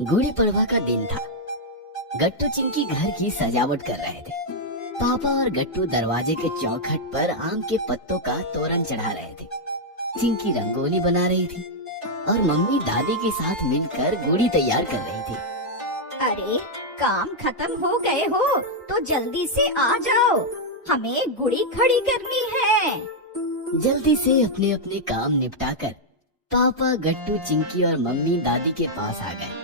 गुड़ी पड़वा का दिन था। गट्टू चिंकी घर की सजावट कर रहे थे। पापा और गट्टू दरवाजे के चौखट पर आम के पत्तों का तोरण चढ़ा रहे थे। चिंकी रंगोली बना रही थी और मम्मी दादी के साथ मिलकर गुड़ी तैयार कर रही थी। अरे काम खत्म हो गए हो तो जल्दी से आ जाओ, हमें गुड़ी खड़ी करनी है। जल्दी से अपने अपने काम निपटाकर पापा गट्टू चिंकी और मम्मी दादी के पास आ गए।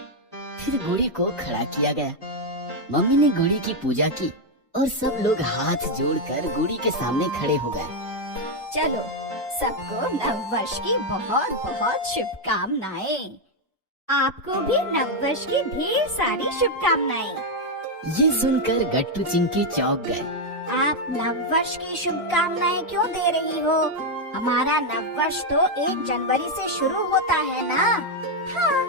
फिर गुड़ी को खड़ा किया गया। मम्मी ने गुड़ी की पूजा की और सब लोग हाथ जोड़कर गुड़ी के सामने खड़े हो गए। चलो सबको नववर्ष की बहुत बहुत शुभकामनाएं। आपको भी नववर्ष की ढेर सारी शुभकामनाएं। ये सुनकर गट्टू चिंकी चौंक गए। आप नववर्ष की शुभकामनाएं क्यों दे रही हो? हमारा नववर्ष तो 1 जनवरी से शुरू होता है ना? हाँ,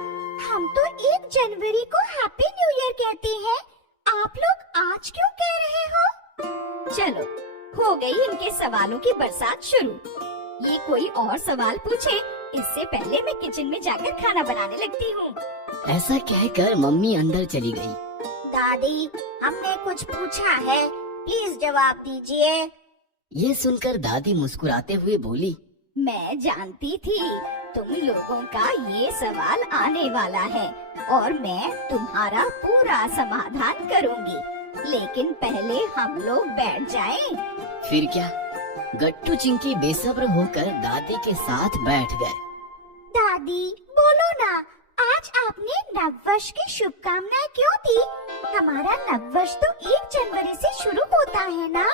हम तो 1 जनवरी को हैप्पी न्यू ईयर कहते हैं। आप लोग आज क्यों कह रहे हो? चलो, हो गई इनके सवालों की बरसात शुरू। ये कोई और सवाल पूछे इससे पहले मैं किचन में जाकर खाना बनाने लगती हूँ। ऐसा कहकर मम्मी अंदर चली गई। दादी, हमने कुछ पूछा है, प्लीज जवाब दीजिए। ये सुनकर दादी मुस्कुराते हुए बोली, मैं जानती थी तुम लोगों का ये सवाल आने वाला है और मैं तुम्हारा पूरा समाधान करूंगी, लेकिन पहले हम लोग बैठ जाएं। फिर क्या, गट्टू चिंकी बेसब्र होकर दादी के साथ बैठ गए। दादी बोलो ना, आज आपने नववर्ष की शुभकामनाएं क्यों दी? हमारा नववर्ष तो 1 जनवरी से शुरू होता है ना?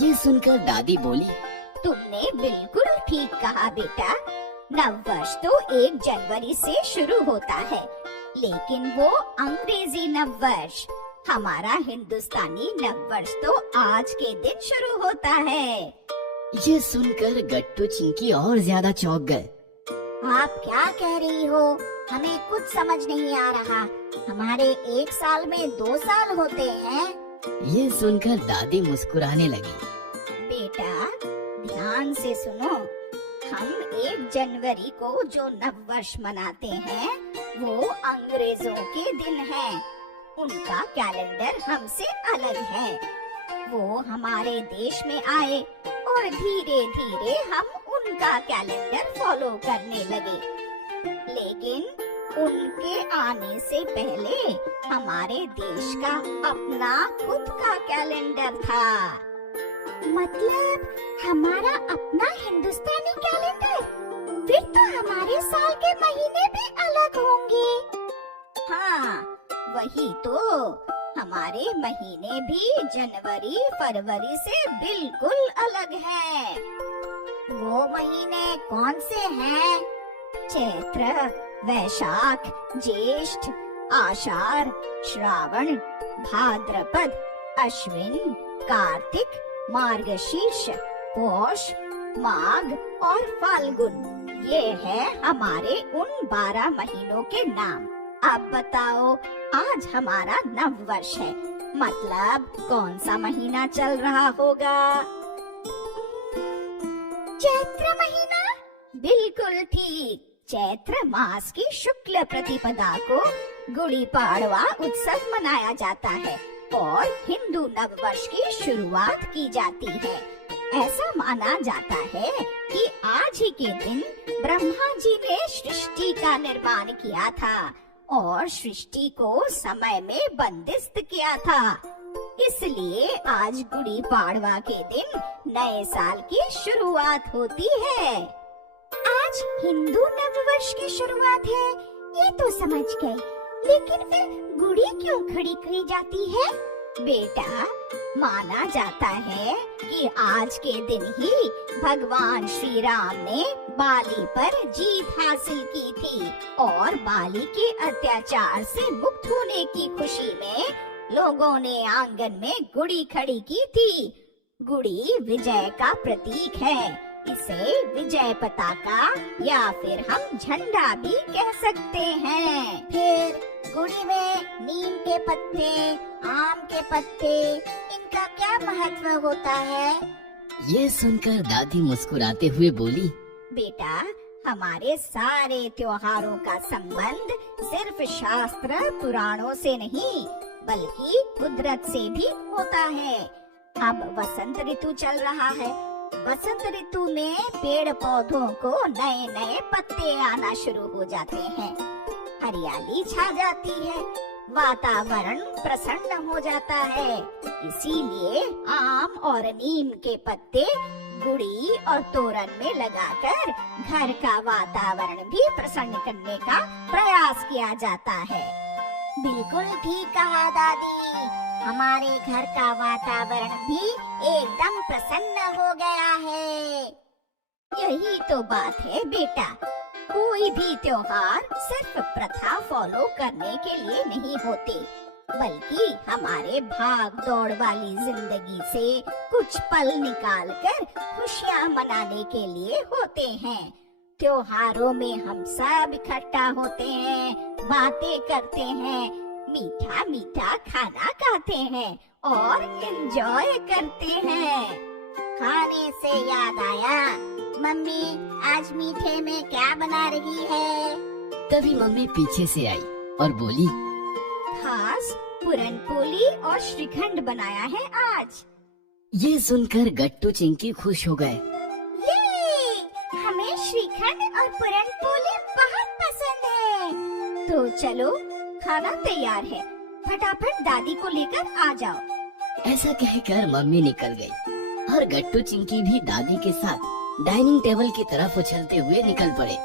ये सुनकर दादी बोली, तुमने बिल्कुल ठीक कहा बेटा। नववर्ष तो 1 जनवरी से शुरू होता है, लेकिन वो अंग्रेजी नववर्ष। हमारा हिंदुस्तानी नववर्ष तो आज के दिन शुरू होता है। ये सुनकर गट्टू चिंकी और ज्यादा चौंक गए। आप क्या कह रही हो? हमें कुछ समझ नहीं आ रहा। हमारे 1 साल में 2 साल होते हैं। ये सुनकर दादी मुस्कुराने लगी। बेटा ध्यान से सुनो, हम 1 जनवरी को जो नववर्ष मनाते हैं वो अंग्रेजों के दिन है। उनका कैलेंडर हमसे अलग है। वो हमारे देश में आए और धीरे धीरे हम उनका कैलेंडर फॉलो करने लगे, लेकिन उनके आने से पहले हमारे देश का अपना खुद का कैलेंडर था। मतलब हमारा अपना हिंदुस्तानी कैलेंडर? फिर तो हमारे साल के महीने भी अलग होंगे। हाँ, वही तो। हमारे महीने भी जनवरी फरवरी से बिल्कुल अलग हैं। वो महीने कौन से हैं? चैत्र, वैशाख, ज्येष्ठ, आषाढ़, श्रावण, भाद्रपद, अश्विन, कार्तिक, मार्गशीर्ष, पौष, माघ और फाल्गुन। ये है हमारे उन 12 महीनों के नाम। अब बताओ, आज हमारा नववर्ष है, मतलब कौन सा महीना चल रहा होगा? चैत्र महीना? बिल्कुल ठीक। चैत्र मास की शुक्ल प्रतिपदा को गुड़ी पाड़वा उत्सव मनाया जाता है और हिंदू नववर्ष की शुरुआत की जाती है। ऐसा माना जाता है कि आज ही के दिन ब्रह्मा जी ने सृष्टि का निर्माण किया था और सृष्टि को समय में बंदिस्त किया था। इसलिए आज गुड़ी पाड़वा के दिन नए साल की शुरुआत होती है। आज हिंदू नववर्ष की शुरुआत है, ये तो समझ गए, लेकिन फिर गुड़ी क्यों खड़ी की जाती है? बेटा, माना जाता है कि आज के दिन ही भगवान श्री राम ने बाली पर जीत हासिल की थी और बाली के अत्याचार से मुक्त होने की खुशी में लोगों ने आंगन में गुड़ी खड़ी की थी। गुड़ी विजय का प्रतीक है। इसे विजय पताका या फिर हम झंडा भी कह सकते हैं। फिर गुड़ी में नीम के पत्ते, आम के पत्ते, इनका क्या महत्व होता है? ये सुनकर दादी मुस्कुराते हुए बोली, बेटा हमारे सारे त्योहारों का संबंध सिर्फ शास्त्र पुराणों से नहीं बल्कि कुदरत से भी होता है। अब वसंत ऋतु चल रहा है। वसंत ऋतु में पेड़ पौधों को नए नए पत्ते आना शुरू हो जाते हैं, हरियाली छा जाती है, वातावरण प्रसन्न हो जाता है। इसीलिए आम और नीम के पत्ते गुड़ी और तोरण में लगाकर घर का वातावरण भी प्रसन्न करने का प्रयास किया जाता है। बिल्कुल ठीक कहा दादी, हमारे घर का वातावरण भी एकदम प्रसन्न हो गया है। यही तो बात है बेटा, कोई भी त्योहार सिर्फ प्रथा फॉलो करने के लिए नहीं होते, बल्कि हमारे भाग दौड़ वाली जिंदगी से कुछ पल निकालकर खुशियाँ मनाने के लिए होते हैं। त्योहारों में हम सब इकट्ठा होते हैं, बातें करते हैं, मीठा मीठा खाना खाते हैं और एंजॉय करते हैं। खाने से याद आया, मम्मी आज मीठे में क्या बना रही है? तभी मम्मी पीछे से आई और बोली, खास पूरनपोली और श्रीखंड बनाया है आज। ये सुनकर गट्टू चिंकी खुश हो गए। ये हमें श्रीखंड और पूरनपोली बहुत पसंद है। तो चलो खाना तैयार है, फटाफट दादी को लेकर आ जाओ। ऐसा कहकर मम्मी निकल गई और गट्टू चिंकी भी दादी के साथ डाइनिंग टेबल की तरफ उछलते हुए निकल पड़े।